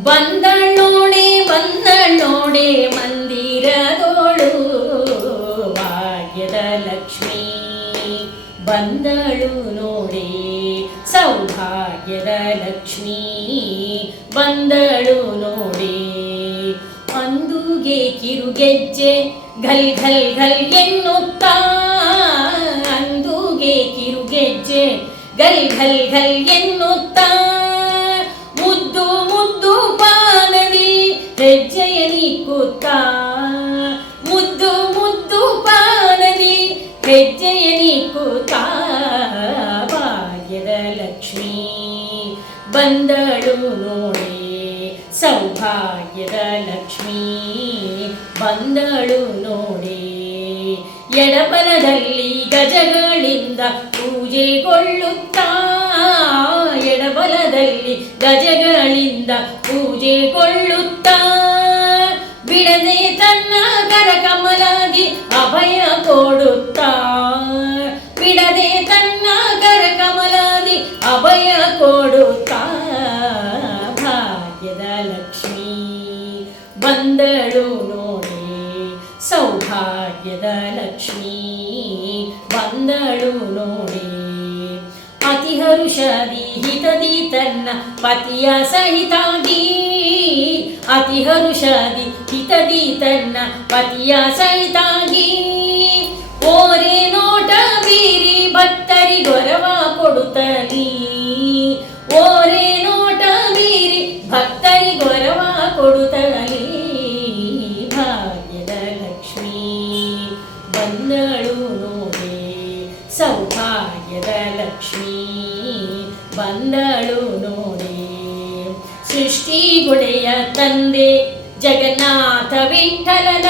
ಬಂದಳೋಡೆ ನೋಡಿ ಮಂದಿರದೋಳು. ಭಾಗ್ಯದ ಲಕ್ಷ್ಮೀ, ಬಂದಳು ನೋಡೆ. ಸೌಭಾಗ್ಯದ ಲಕ್ಷ್ಮೀ, ಬಂದಳು ನೋಡೆ. ಅಂದುಗೆ ಕಿರುಗೆಜ್ಜೆ, ಘಲ್ ಘಲ್ ಘಲ್ ಎನ್ನುತ್ತಾ. ಅಂದುಗೆ ಕಿರುಗೆಜ್ಜೆ, ಘಲ್ ಘಲ್ ಘಲ್ ಎನ್ನುತ್ತಾ. ಹೆಜ್ಜೆಯ ಕೂತ ಮುದ್ದು ಮುದ್ದು ಪಾನಲಿ ಹೆಜ್ಜೆಯಲ್ಲಿ ಕೂತ ಭಾಗ್ಯದ ಲಕ್ಷ್ಮೀ. ಬಂದಳು ನೋಡಿ ಸೌಭಾಗ್ಯದ ಲಕ್ಷ್ಮೀ. ಬಂದಳು ನೋಡಿ ಎಡಬಲದಲ್ಲಿ ಗಜಗಳಿಂದ ಪೂಜೆಗೊಳ್ಳುತ್ತಾ ಎಡಬಲದಲ್ಲಿ ಗಜಗಳಿಂದ ಪೂಜೆಗೊಳ್ಳುತ್ತಾ. ಬಿಡದೆ ತನ್ನ ಕರಕಮಲಾಗಿ ಅಭಯ ಕೊಡುತ್ತ. ಬಿಡದೆ ತನ್ನ ಕರಕಮಲಾದಿ ಅಭಯ ಕೊಡುತ್ತ. ಭಾಗ್ಯದ ಲಕ್ಷ್ಮೀ, ಬಂದಳು ನೋಡಿ ಸೌಭಾಗ್ಯದ ಲಕ್ಷ್ಮೀ, ಬಂದಳು ನೋಡೆ ಹರುಷದಿ ತನ್ನ ಪತಿಯ ಸಹಿತಾಗಿ ಅತಿ ಹರುಷದಿ ಹಿತದಿ ತನ್ನ ಪತಿಯ ಸಹಿತಾಗಿ, ಓರೆ ನೋಟ ಬೀರಿ ಭಕ್ತರಿ ಗೊರವ ಕೊಡುತ್ತಲಿ ಓರೆ ನೋಟ ಬೀರಿ ಭಕ್ತರಿ ಗೊರವ ಕೊಡುತ್ತಲಿ ಭಾಗ್ಯದ ಲಕ್ಷ್ಮೀ, ಬಂದಳು ನೋಡೆ, ಸೌಭಾಗ್ಯದ ಲಕ್ಷ್ಮೀ. ಬಂದಳು ನೋಡಿ. ಸೃಷ್ಟಿ ಗುಡೆಯ ತಂದೆ ಜಗನ್ನಾಥ ವಿಠಲನ.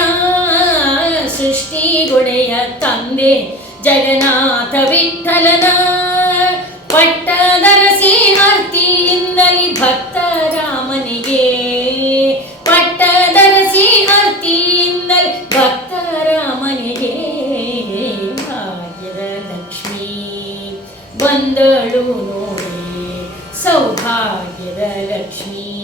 ಸೃಷ್ಟಿ ಗುಡೆಯ ತಂದೆ ಜಗನ್ನಾಥ ವಿಠಲನ. ಪಟ್ಟದರ ಆರ್ತಿಯಿಂದಲಿ ಭಕ್ತ ರಾಮನಿಗೆ. ಪಟ್ಟದರ ಆರ್ತಿಯಿಂದಲಿ ಭಕ್ತ ರಾಮನಿಗೆ. ಭಾಗ್ಯದ ಲಕ್ಷ್ಮೀ ಬಂದಳು ನೋಡೆ. ಸೌಭಾಗ್ಯದ ಲಕ್ಷ್ಮೀ.